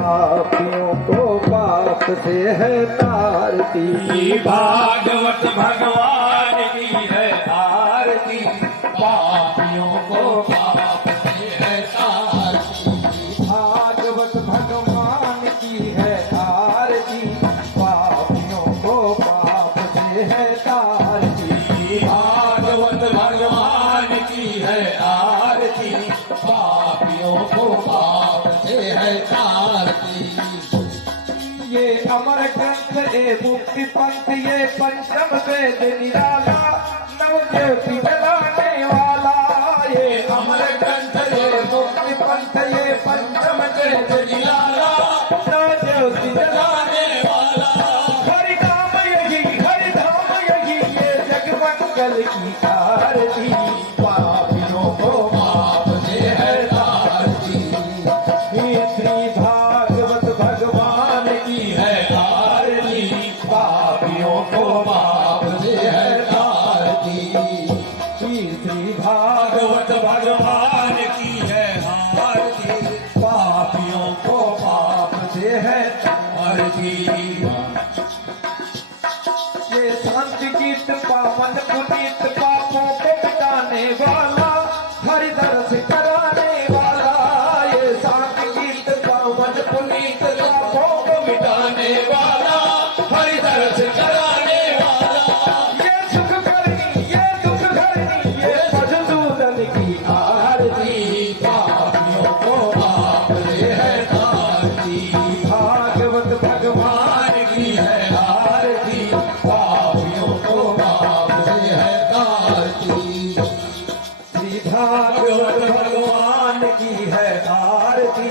पापियों को पाप से है तारती, भागवत भगवान की है आरती, पापियों को पाप से है तारती। भागवत भगवान की है आरती, पापियों को पाप से है तारती। भागवत भगवान की है आरती, पापियों को पाप से है तारती। ये अमर ग्रंथ ए मुक्ति पंथ, ये पंचम वेद निराला, नवज्योति जलाने वाला। ये अमर ग्रंथ ये मुक्ति पंथ, ये पंचम वेद निराला, नवज्योति जलाने जलाने वाला। हरिधाम यही, हरिधाम यही, ये जग मंगल की आरती, पापियों को पाप से है तारती। हे श्री भागवत भगवान की है आरती, पापियों को पाप से है तारती। श्री भागवत भगवान की है आरती, पापियों को पाप से है आरती। ये शांति गीत पावन पुनीत, पापों को मिटाने वाला, हरि दर्श कराने वाला। ये शांति गीत पावन पुनीत, पापों को मिटाने वाला, हरि दर्श कराने वाला। ये सुख करनी, ये दुख करनी, ये मधुसूदन की आरती, पापियों को पाप से है तारती। भागवत भगवान की है आरती, पापियों को पाप से है तारती। श्री भागवत भगवान की है आरती,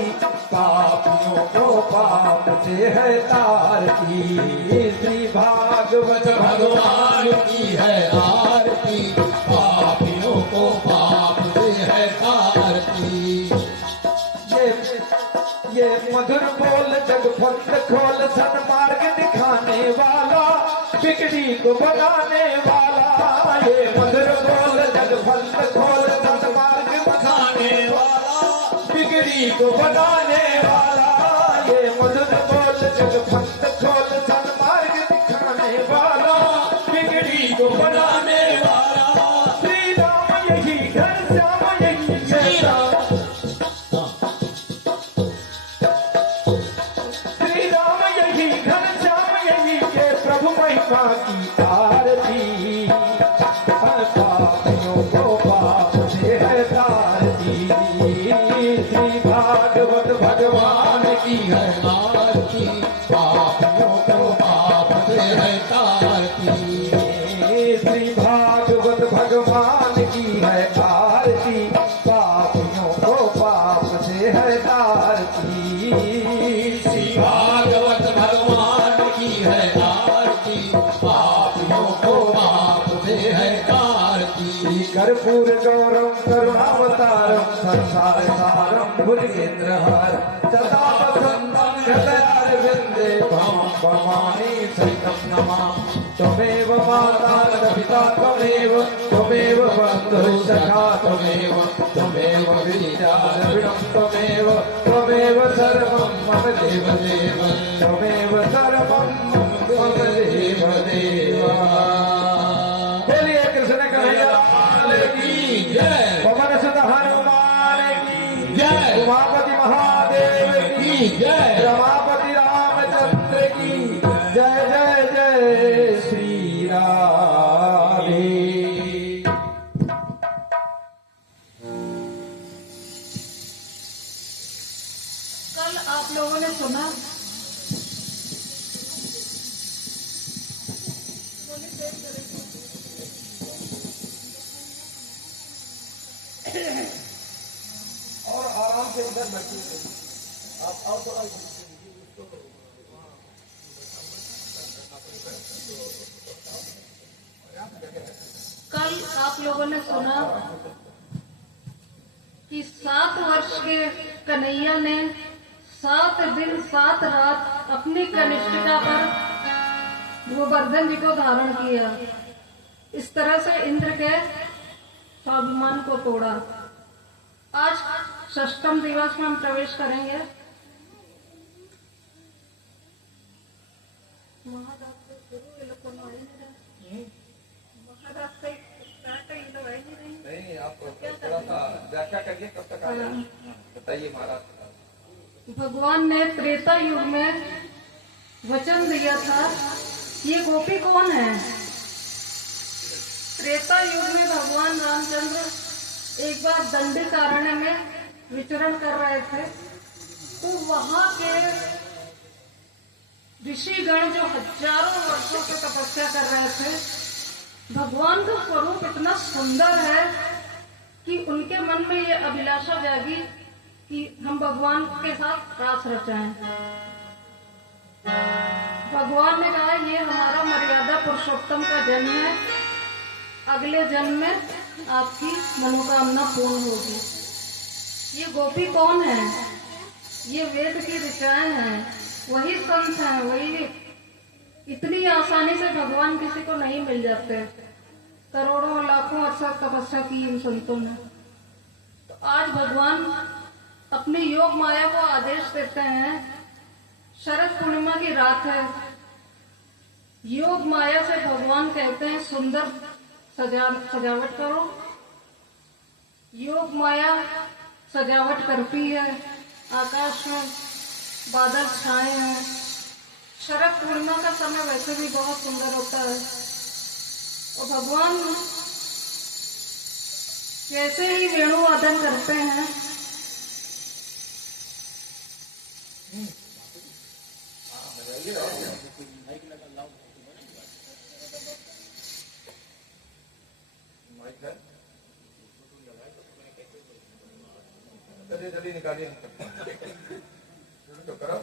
पापियों को पाप से है तारती। श्री भागवत भगवान की है आरती, पापियों को पाप से है तारती। ये मधुर बोल जग फंद खोल, सन्मार्ग दिखाने वाला, बिगड़ी को बनाने वाला। ये मधुर बोल जग फंद खोल, सन्मार्ग खाने वाला, बिगड़ी को बनाने वाला। ये मधुर बोल जग फंद खोल, सन्मार्ग दिखाने वाला, बिगड़ी को बनाने वाला। श्री राम यही, घर श्याम यही, श्री राम, श्री राम यही, घर श्याम यही, ये प्रभु महिमा की आरती, पापियों को पाप से है तारती। श्री भागवत भगवान की है आरती, पापियों को पाप से है तारती। श्री भागवत भगवान की है आरती, पापियों को पाप से है तारती। श्री भागवत भगवान की है आरती, पापियों को पाप से है तारती। कर्पूर गौरम करुणावतारम, संसार सारम भुजगेन्द्रहार, सदा वसंतम हृदयारविंदे भवानी सहितं नमामि। त्वमेव माता पिता त्वमेव, त्वमेव बन्धुः सखा त्वमेव, त्वमेव विद्या द्रविणं त्वमेव, त्वमेव सर्वं मम देवदेव, त्वमेव सर्वं मम देवदेव। बोलिए कृष्ण कन्हैया की जय, पवन सुत हनुमान की जय, उमापति महादेव की जय, रमापति रामचंद्र की जय। जय जय श्री राधे। कल आप लोगों ने सुना और आराम से उधर बैठिए आप, और थोड़ा कल आप लोगों ने सुना कि 7 वर्ष के कन्हैया ने 7 दिन 7 रात अपनी कनिष्ठिका पर गोवर्धन जी को धारण किया। इस तरह से इंद्र के स्वाभिमान को तोड़ा। आज षष्ठम दिवस में हम प्रवेश करेंगे। बताइए महाराज। भगवान ने त्रेता युग में वचन दिया था, ये गोपी कौन है। त्रेता युग में भगवान रामचंद्र एक बार दंडकारण्य में विचरण कर रहे थे, तो वहां के ऋषिगण जो हजारों वर्षों से तपस्या कर रहे थे, भगवान का स्वरूप इतना सुंदर है कि उनके मन में ये अभिलाषा जागी कि हम भगवान के साथ रास रचाएं। भगवान ने कहा, ये हमारा मर्यादा पुरुषोत्तम का जन्म है, अगले जन्म में आपकी मनोकामना पूर्ण होगी। ये गोपी कौन है, ये वेद की ऋचाएं हैं, वही संत हैं, वही। इतनी आसानी से भगवान किसी को नहीं मिल जाते, करोड़ों लाखों वर्षों तपस्या की इन संतों ने। तो आज भगवान अपनी योग माया को आदेश देते हैं, शरद पूर्णिमा की रात है, योग माया से भगवान कहते हैं सुंदर सजावट करो। योग माया सजावट करती है, आकाश में बादल छाए हैं। शरद पूर्णिमा का समय वैसे भी बहुत सुंदर होता है, और भगवान कैसे ही वेणुवादन करते हैं। जल्दी निकालिए, शुरू तो करो।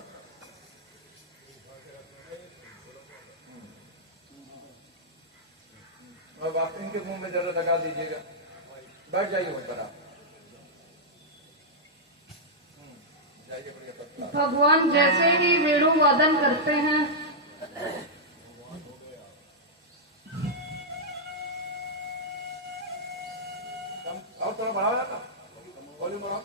अब आप इनके मुंह में जरा लगा दीजिएगा, बैठ जाइए वहीं पर आप। जाइए, बढ़िया पतला। भगवान जैसे ही वेणु वादन करते हैं, और थोड़ा बढ़ाओ ना, वॉल्यूम बढ़ाओ।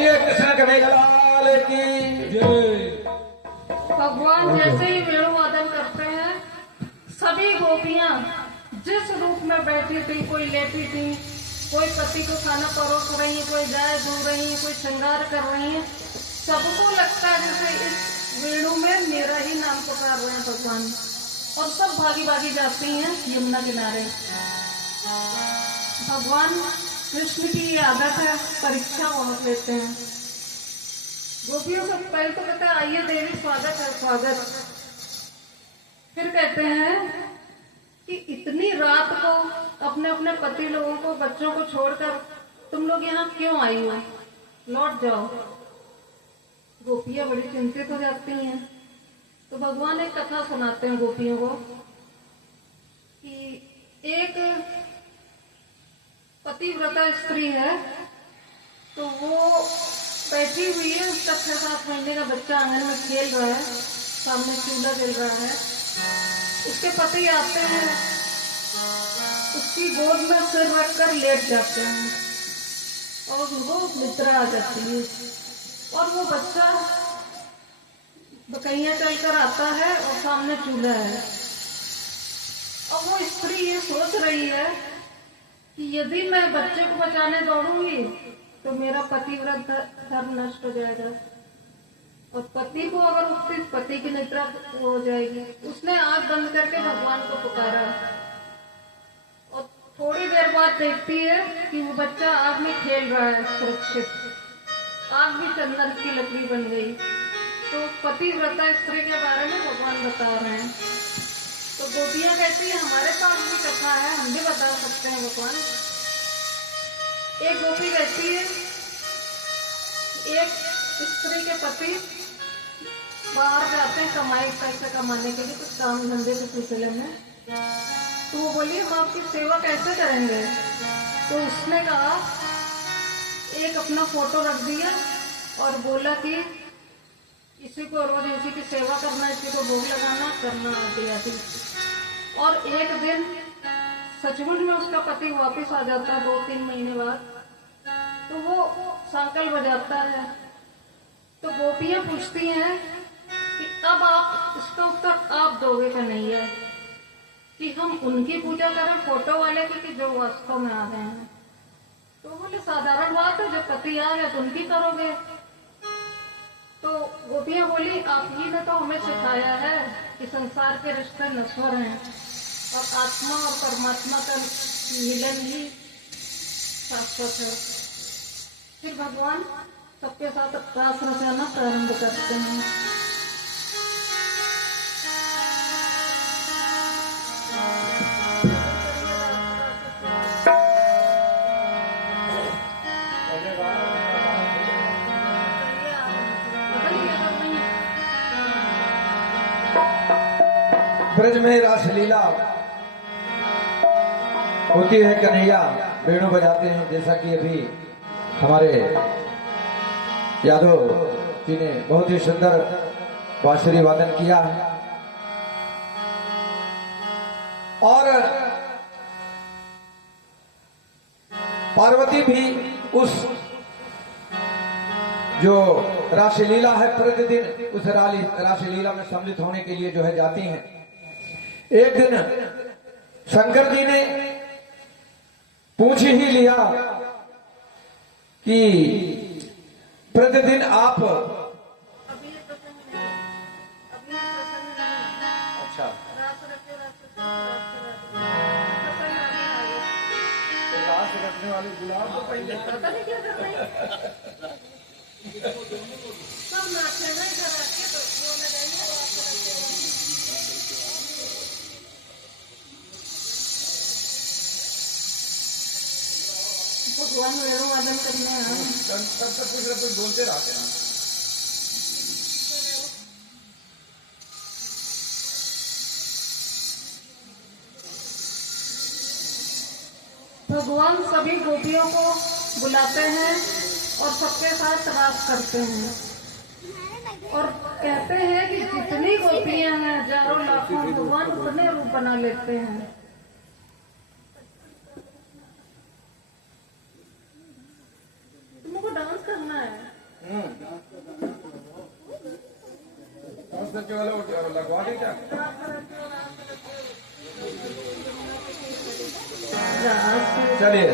बोलिए कृष्ण कन्हैया की जय। भगवान जैसे ही वेणु वादन करते हैं, सभी गोपियां जिस रूप में बैठी थी, कोई लेटी थी, कोई पति को खाना परोस रही है, कोई गाय धो रही है, कोई श्रृंगार कर रही है, सबको लगता है जैसे इस वेणु में मेरा ही नाम पुकार रहे हैं भगवान। और सब भागी भागी जाती हैं यमुना किनारे। भगवान कृष्ण की ये आदत है, परीक्षा बहुत लेते हैं। गोपियों को पहले तो कहते हैं आइए देवी स्वागत है स्वागत। फिर कहते हैं कि इतनी रात को अपने अपने पति लोगों को, बच्चों को छोड़कर तुम लोग यहाँ क्यों आई हो, लौट जाओ। गोपियां बड़ी चिंतित हो जाती हैं। तो भगवान एक कथा सुनाते हैं गोपियों को कि एक पतिव्रता स्त्री है, तो वो बैठी हुई है, उसका 6-7 महीने का बच्चा आंगन में खेल रहा है, सामने चूल्हा जल रहा है। उसके पति आते हैं, उसकी गोद में सिर रखकर लेट जाते हैं और उनको निद्रा आ जाती है। और वो बच्चा बकैया चलकर आता है और सामने चूल्हा है। और वो स्त्री ये सोच रही है कि यदि मैं बच्चे को बचाने दौड़ूंगी तो मेरा पतिव्रत धर्म नष्ट हो जाएगा, और पति को अगर उठती पति की निद्रा हो जाएगी। उसने आंख बंद करके भगवान को पुकारा और थोड़ी देर बाद देखती है कि वो बच्चा आग में खेल रहा है सुरक्षित। आग भी चंदन की लकड़ी बन गई। तो पतिव्रता स्त्री के बारे में भगवान बता रहे हैं। तो गोपियां कहती है हमारे पास भी कथा है, हम भी बता सकते हैं भगवान। एक गोपी कहती है एक स्त्री के पति बाहर जाते हैं कमाई पैसे कमाने के लिए, कुछ काम धंधे के सिलसिले में। तो वो बोली हम आपकी सेवा कैसे करेंगे। तो उसने कहा, एक अपना फोटो रख दिया और बोला कि इसी को रोज इसी की सेवा करना, इसी को भोग लगाना करना आदि आदि। और एक दिन सचमुच में उसका पति वापस आ जाता है 2-3 महीने बाद। तो वो सांकल बजाता है। तो गोपियां पूछती हैं कि अब आप इसका उत्तर आप दोगे क्या नहीं है, कि हम उनकी पूजा करें फोटो वाले की, कि जो वास्तव में आ गए हैं। तो बोले साधारण बात है, जब पति आ गए तो उनकी करोगे। तो गोपियां बोली आप ही ने तो हमें सिखाया है कि संसार के रिश्ते नश्वर हैं और आत्मा और परमात्मा का मिलन ही शाश्वत है। फिर भगवान सबके साथ रास रचाना प्रारंभ करते हैं। ब्रज में रासलीला होती है, कन्हैया वेणु बजाते हैं, जैसा कि अभी हमारे यादव जी ने बहुत ही सुंदर बांसुरी वादन किया है। और पार्वती भी उस जो रासलीला है प्रतिदिन उस रासलीला में सम्मिलित होने के लिए जो है जाती हैं। एक दिन शंकर जी ने पूछ ही लिया कि प्रतिदिन आप अच्छा रास रखने वाले गुलाब तो पहले पता नहीं क्या कर रहे हैं। सब नाचने में घर आके तो वो लगाइए। भगवान वेणु वादन करने हैं। तब तक कुछ ना कुछ बोलते रहते हैं। भगवान सभी गोपियों को बुलाते हैं और सबके साथ रास करते हैं और कहते हैं कि जितनी गोपियां हैं, हजारों लाखों, भगवान उतने रूप बना लेते हैं। तुमको डांस करना है। उसने केवल लगवा दी क्या? चलिए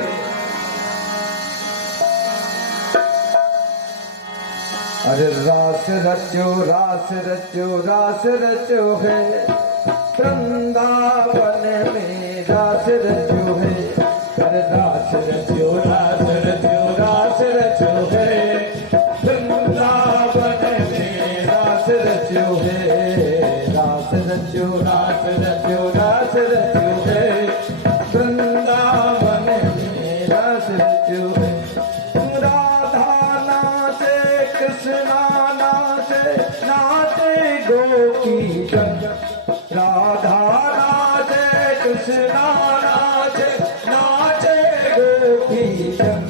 अरे रास रचो है वृंदावन में रास रचो है। अरे रास रचो है वृंदावन में रास रचो है। रास रचो है वृंदावन में रास रचो है। राधा नाचे कृष्णा नाचे गोपी जन। राधा नाचे कृष्णा नाचे गोपी जन।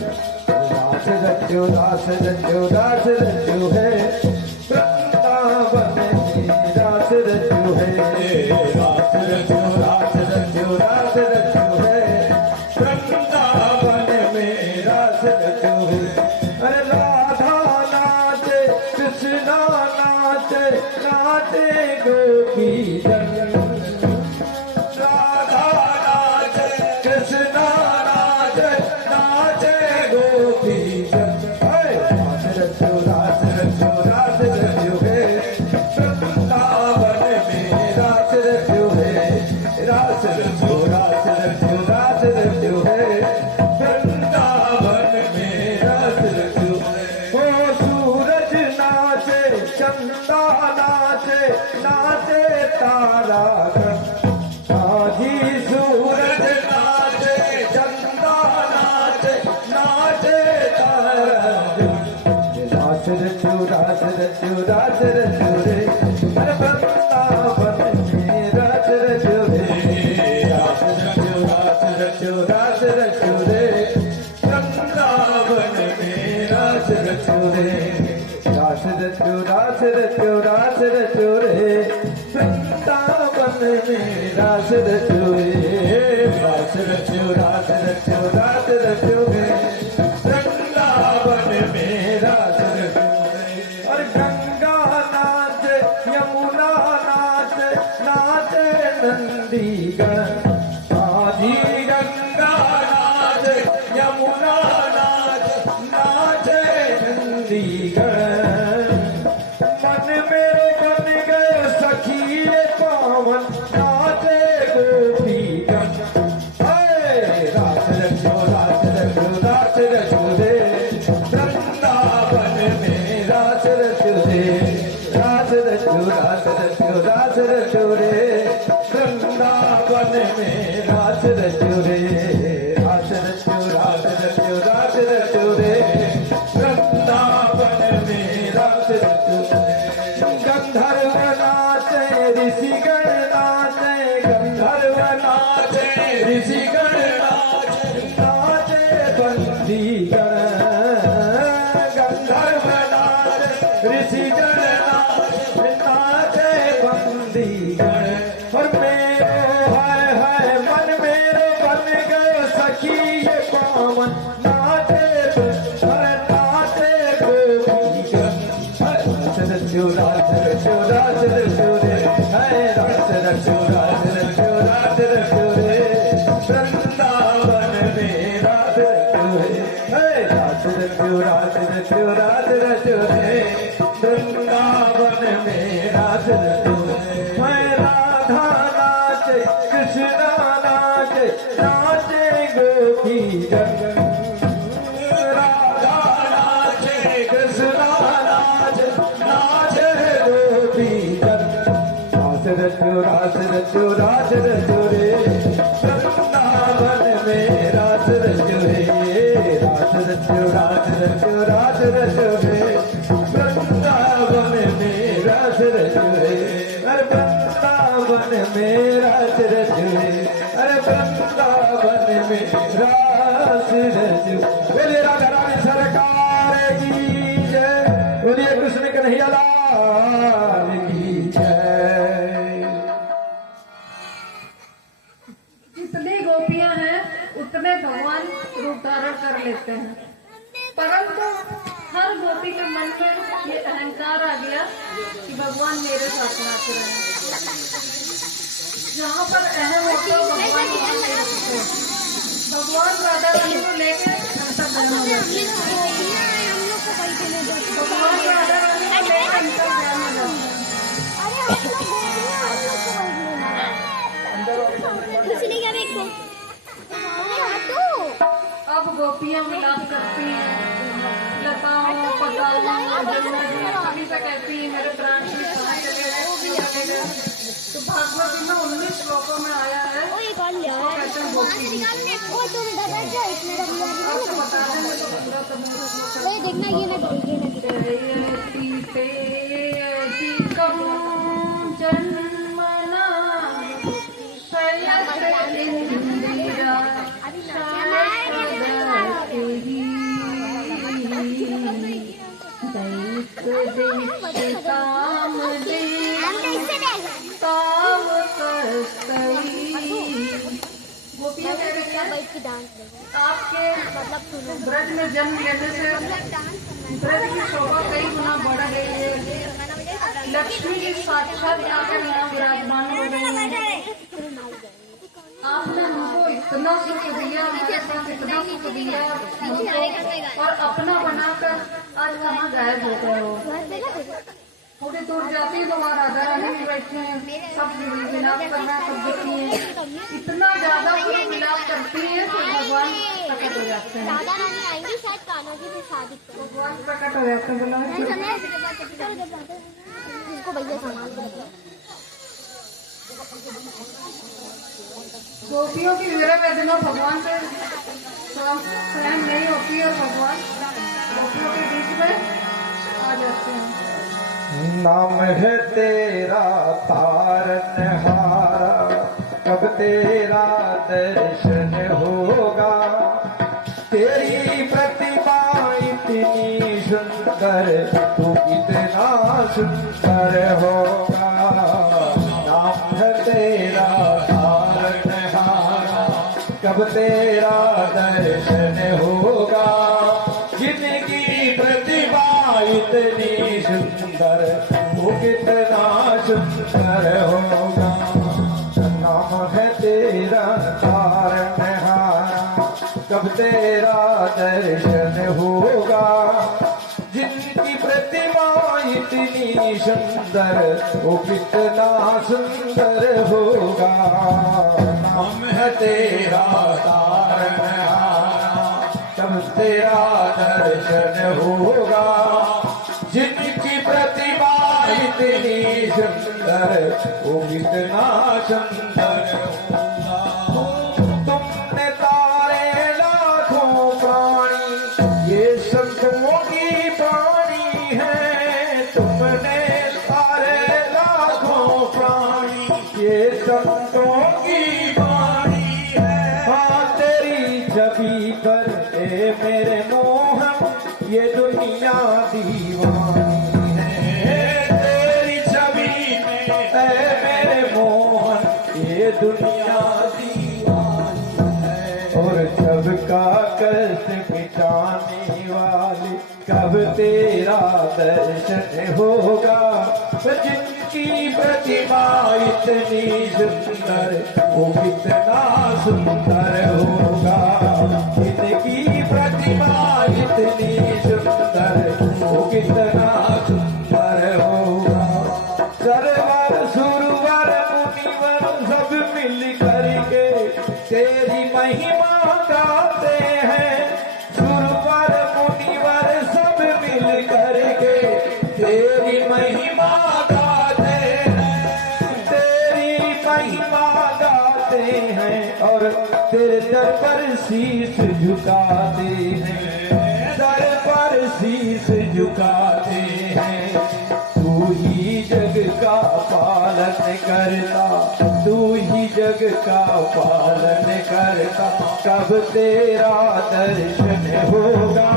रास रचो है वृंदावन में रास रचो है। रास रचो है वृंदावन में रास रचो है। अरे राधा नाचे कृष्णा नाचे गोपी जन। राधा नाचे कृष्णा नाचे गोपी जन। रास रचो है वृंदावन में रास रचो है। रास रचो है वृंदावन में रास रचो है। ओ सूरज नाचे चंदा नाचे तारा आजी। सूरज नाचे चंदा नाचे तारा। रास रचो रे अरे वृंदावन में रास रचो है। रास रचो रे वृंदावन में रास रचो रे। रास रचो रे वृंदावन में रास रचो रे। रास रचो रे वृंदावन में रास रचो रे। और गंगा नाचे यमुना नाचे नंदीगण आजी। गंगा नाचे यमुना नाचे नंदीगण। मन मेरे बन गए सखी पावन नाचे गोपी गण। रास रचो रे वृंदावन में रास रचो रे। रास रचो रे वृंदावन में रास रचो रे। रास रचो रे वृंदावन में रास रचो रे। गंधर्व नाचे ऋषिगण नाचे। गंधर्व नाचे ऋषिगण नाचे बंदीगण। गंधर्व नाचे ऋषिगण नाचे बंदीगण। और मेरो है मन मेरो बन गए सखी ये पावन नाचे गोपी गण। रास रचो रे रास रचो रे वृंदावन में रास रचो है। रास रचो रे वृंदावन में रास रचो है। मैं राधा नाचे कृष्णा नाचे गोपी जन। राधा नाचे कृष्णा नाचे गोपी जन। रास रचो रे वृंदावन में रास रचो है। रास रचो रे वृंदावन में रास रचो है। अरे वृंदावन में रास रचो है। अरे वृंदावन में रास रचो। बोलिए राधा रानी सरकार की जय। बोलिए कृष्ण कन्हैया लाल की जय। जितनी गोपियां हैं उतने भगवान रूप धारण कर लेते हैं, परंतु हर गोपी के मन में ये अहंकार आ गया कि भगवान मेरे साथ नाच रहे हैं। जहाँ पर अहम होता है भगवान वहाँ नहीं होते। भगवान राधा रानी को लेके अंतर्ध्यान हो जाते हैं। भगवान राधा रानी को लेके अंतर्ध्यान हो जाते हैं। अब गोपियां मिलाप करती हैं, लताओं पताओं सभी से कहती है मेरे प्राण की कहाँ चले गए। तो भागवत में 19 श्लोकों में आया है, इसको कहते हैं गोपी गीत। आपको बता दें मैं तो पूरा देखना ये ना जन्मना शयत इंदिरा गोपियाँ कह रही हैं आपके ब्रज में जन्म लेने से ब्रज की शोभा कई गुना बढ़ गई है। लक्ष्मी की साक्षात आकर यहाँ विराजमान हो गई है। आपने हमको इतना सुख दिया, हमारे साथ इतना सुख दिया और अपना बनाकर आज कहाँ गायब हो गए हो। थोड़ी दूर जाती है तो वहाँ राधा रानी भी बैठे हैं, सब मिलाप करना सब देखती है। इतना ज्यादा पूरा मिलाप करती है कि भगवान प्रकट हो जाते हैं। राधा रानी आएंगी शायद कान्हा जी से शादी करें। भगवान प्रकट हो जाते हैं। बोला इसको भैया सामान गोपियों की विरह वेदना भगवान से सहन नहीं होती और भगवान गोपियों के बीच में आ जाते हैं। नाम है तेरा तारनहारा, कब तेरा दर्शन होगा। तेरी प्रतिभा इतनी सुंदर, तू कितना सुंदर होगा। नाम है तेरा तारनहारा, कब तेरा दर्शन होगा। जिनकी प्रतिभा इतनी सुंदर, वो कितना सुंदर होगा। नाम है तेरा तारनहारा, कब तेरा दर्शन होगा। जिनकी प्रतिभा इतनी सुंदर, वो कितना सुंदर होगा। नाम है तेरा तारनहारा, तब तेरा दर्शन होगा। जिनकी प्रतिभा इतनी सुंदर, वो कितना सुंदर होगा। तुमने तारे लाखों प्राणी, ये संतों की प्राणी है। तुमने तारे लाखों प्राणी, ये संतों की प्राणी है। हाँ तेरी छवि पर ए मेरे मोहन, ये दुनिया दीवानी है। तेरी छवि में ए मेरे मोहन, ये दुनिया दीवानी है। और सबका कष्ट मिटाने वाले, कब तेरा दर्शन होगा। जिनकी प्रतिभा इतनी सुंदर, वो कितना सुंदर होगा। जिनकी प्रतिभा इतनी सुंदर, वो कितना सुंदर होगा। सरवर सुरवर मुनिवर सब मिल करके तेरी महिमा गाते हैं। सुरवर मुनिवर सब मिल करके तेरी महिमा गाते हैं। तेरी महिमा गाते हैं और तेरे दर पर शीश झुकाते हैं। दर पर शीश झुकाते हैं। तू ही जग का पालन करता, तू ही जग का पालन करता। कब तेरा दर्शन होगा।